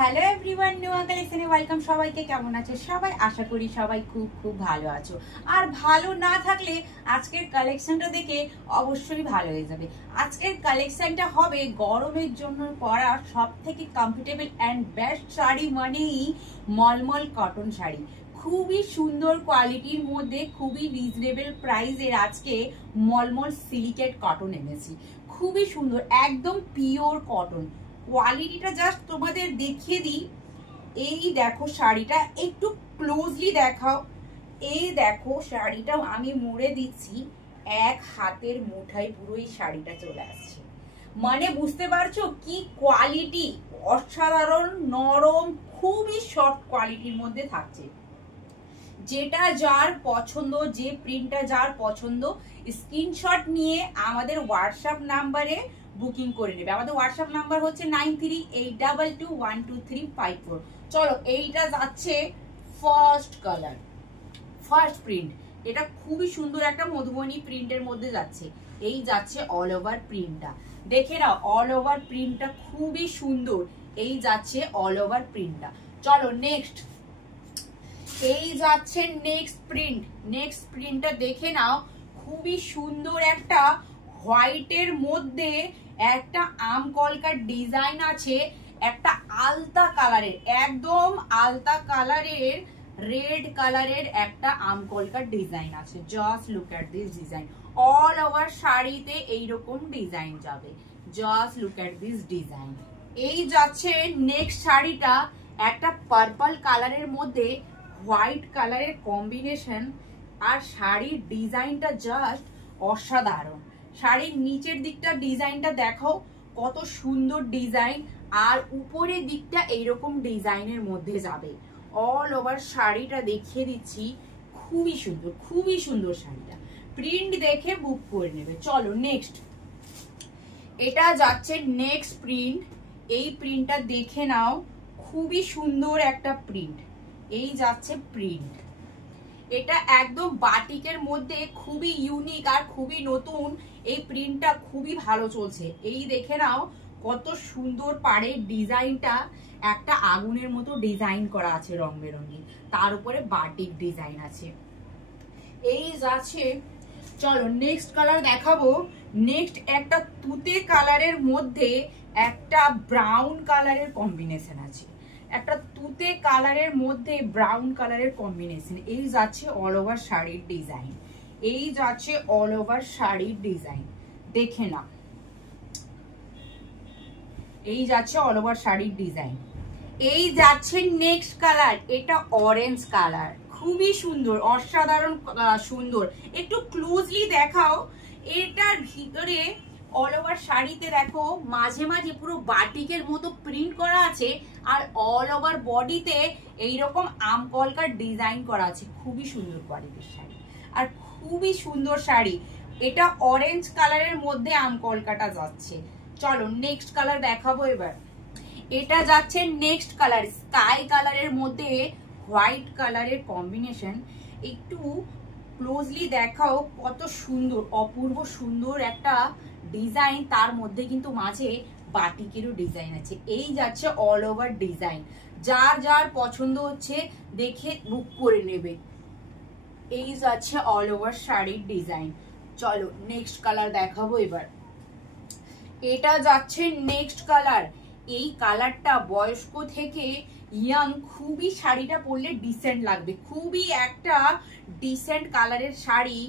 Hello everyone, নোয়া কালেকশনে welcome. সবাইকে কেমন আছে সবাই? আশা করি সবাই খুব খুব ভালো আছো। আর ভালো না থাকলে আজকের কালেকশনটা দেখে অবশ্যই ভালো হয়ে যাবে। আজকের কালেকশনটা হবে গরমের জন্য পরা সব থেকে কমফোর্টেবল অ্যান্ড বেস্ট শাড়ি, মানেই মলমল কটন শাড়ি। খুবই সুন্দর কোয়ালিটির মধ্যে খুবই রিজনেবল প্রাইসের আজকে মলমল সিলিকেট কটন এনেছি। খুবই সুন্দর, একদম পিওর কটন। কোয়ালিটিটা জাস্ট তোমাদের দেখিয়ে দিই। এই দেখো শাড়িটা, একটু ক্লোজলি দেখাও। এই দেখো শাড়িটা আমি মুড়ে দিচ্ছি, এক হাতের মুঠায় পুরো এই শাড়িটা চলে আসছে। মানে বুঝতে পারছো কি কোয়ালিটি, অসাধারণ নরম, খুবই সফট কোয়ালিটির মধ্যে থাকছে। যেটা যার পছন্দ, যে প্রিন্টটা যার পছন্দ, স্ক্রিনশট নিয়ে আমাদের হোয়াটসঅ্যাপ নাম্বারে বুকিং করে নেবে। আমাদের হোয়াটসঅ্যাপ নাম্বার হচ্ছে 9382212354। চলো, এইটা যাচ্ছে ফার্স্ট কালার, ফার্স্ট প্রিন্ট। এটা খুবই সুন্দর একটা মধুবনী প্রিন্টের মধ্যে যাচ্ছে। এই যাচ্ছে অল ওভার প্রিন্টটা, দেখে নাও। অল ওভার প্রিন্টটা খুবই সুন্দর। এই যাচ্ছে অল ওভার প্রিন্টটা। চলো নেক্সট, এই যাচ্ছে নেক্সট প্রিন্ট। নেক্সট প্রিন্টটা দেখে নাও, খুবই সুন্দর একটা হোয়াইটের মধ্যে একটা আম কলকার ডিজাইন আছে, একটা আলতা কালারের, একদম আলতা কালারের, রেড কালারের একটা আম কলকার ডিজাইন আছে। Just look at this design. All over শাড়িতে এইরকম ডিজাইন যাবে। Just look at this design. এই যাচ্ছে নেক্সট শাড়িটা, একটা পার্পল কালারের মধ্যে হোয়াইট কালারের কম্বিনেশন, আর শাড়ির ডিজাইনটা জাস্ট অসাধারণ। শাড়ির নিচের দিকটা ডিজাইনটা দেখো কত সুন্দর ডিজাইন, আর উপরের দিকটা এইরকম ডিজাইনের মধ্যে যাবে। অল ওভার শাড়িটা দেখিয়ে দিচ্ছি, খুবই সুন্দর, খুবই সুন্দর শাড়িটা। প্রিন্ট দেখে বুক করে নেবে। চলো নেক্সট, এটা যাচ্ছে নেক্সট প্রিন্ট। এই প্রিন্টটা দেখে নাও, খুবই সুন্দর একটা প্রিন্ট। এই যাচ্ছে প্রিন্ট, এটা একদম বাটিকের মধ্যে খুবই ইউনিক আর খুবই নতুন। এই প্রিন্টটা খুবই ভালো চলছে। এই দেখে নাও কত সুন্দর পাড়ে ডিজাইনটা, একটা আগুনের মতো ডিজাইন করা আছে রং বেরঙের, তার উপরে বাটিক ডিজাইন আছে। এই যাচ্ছে, চলো নেক্সট কালার দেখাবো। নেক্সট একটা তুতে কালারের মধ্যে একটা ব্রাউন কালারের কম্বিনেশন আছে, একটা তুতে কালারের মধ্যে ব্রাউন কালারের কম্বিনেশন। এই যাচ্ছে অল ওভার শাড়ির ডিজাইন। এই যাচ্ছে অল ওভার শাড়ির ডিজাইন, দেখে না। এই যাচ্ছে অল ওভার শাড়ির ডিজাইন। এই যাচ্ছে নেক্সট কালার, এটা অরেঞ্জ কালার, খুবই সুন্দর, অসাধারণ সুন্দর। একটু ক্লোজলি দেখাও। এটার ভিতরে অল ওভার শাড়িতে দেখো মাঝে মাঝে পুরো বাটিকের মতো প্রিন্ট করা আছে, আর অল ওভার বডিতে এইরকম আম কলকার ডিজাইন করা আছে। খুবই সুন্দর কোয়ালিটির শাড়ি, আর খুবই সুন্দর শাড়ি। এটা অরেঞ্জ কালারের মধ্যে আম কলকাটা যাচ্ছে। চলো নেক্সট কালার দেখাবো এবার। এটা যাচ্ছে নেক্সট কালার, স্কাই কালারের মধ্যে হোয়াইট কালারের কম্বিনেশন। একটু ক্লোজলি দেখাও, কত সুন্দর, অপূর্ব সুন্দর একটা ডিজাইন, তার মধ্যে কিন্তু মাঝে বাটিকেরও ডিজাইন আছে। এই যাচ্ছে অল ওভার ডিজাইন। যার যার পছন্দ হচ্ছে দেখে বুক করে নেবে। এই যাচ্ছে অল ওভার শাড়ির ডিজাইন। চলো নেক্সট কালার দেখাবো এবার। এটা যাচ্ছে নেক্সট কালার। এই কালারটা বয়স্ক থেকে ইয়াং খুবই শাড়িটা পরলে ডিসেন্ট লাগবে। খুবই একটা ডিসেন্ট কালারের শাড়ি।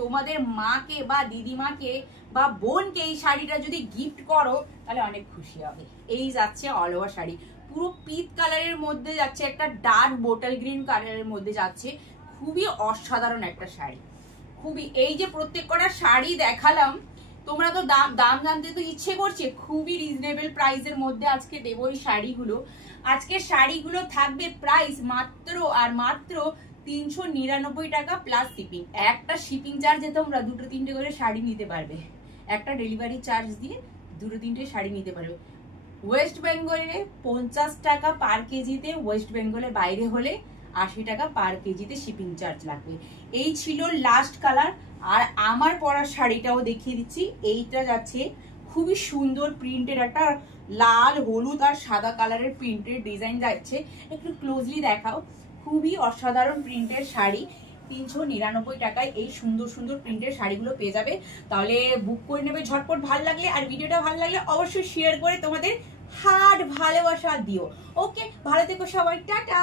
তোমাদের মাকে বা দিদিমাকে বা বোনকে এই শাড়িটা যদি গিফট করো তাহলে অনেক খুশি হবে। এই যাচ্ছে অল ওভার শাড়ি, পুরো পিচ কালারের মধ্যে যাচ্ছে, একটা ডার্ক বোটল গ্রিন কালারের মধ্যে যাচ্ছে। খুবই অসাধারণ একটা শাড়ি, খুবই। এই যে প্রত্যেক কটা শাড়ি দেখালাম, তোমরা তো দাম জানতে তো ইচ্ছে করছে। খুবই রিজনেবল প্রাইসের মধ্যে আজকে দেবো এই শাড়িগুলো। আজকে শাড়িগুলো থাকবে প্রাইস মাত্র আর মাত্র 399 টাকা প্লাস শিপিং। একটা শিপিং চার্জে তোমরা দুটো তিনটে করে শাড়ি নিতে পারবে, একটা ডেলিভারি চার্জ দিয়ে দুটো তিনটে শাড়ি নিতে পারবে। ওয়েস্ট বেঙ্গলে 50 টাকা পার কেজিতে, ওয়েস্ট বেঙ্গলের বাইরে হলে 80 টাকা পার কেজিতে শিপিং চার্জ লাগবে। এই ছিল লাস্ট কালার। আর আমার পরা শাড়িটাও দেখিয়ে দিচ্ছি। এইটা যাচ্ছে খুবই সুন্দর প্রিন্টের একটা লাল হলুদ আর সাদা কালারের প্রিন্টের ডিজাইন যাচ্ছে, একটু ক্লোজলি দেখাও। খুবই অসাধারণ প্রিন্টের শাড়ি, 399 টাকায় এই সুন্দর সুন্দর প্রিন্টের শাড়িগুলো পেয়ে যাবে। তাহলে বুক করে নেবে ঝটপট। ভালো লাগলে আর ভিডিওটা ভালো লাগলে অবশ্যই শেয়ার করে তোমাদের হার্ট ভালোবাসা দিও। ওকে, ভালো থেকো সবাই, টাটা।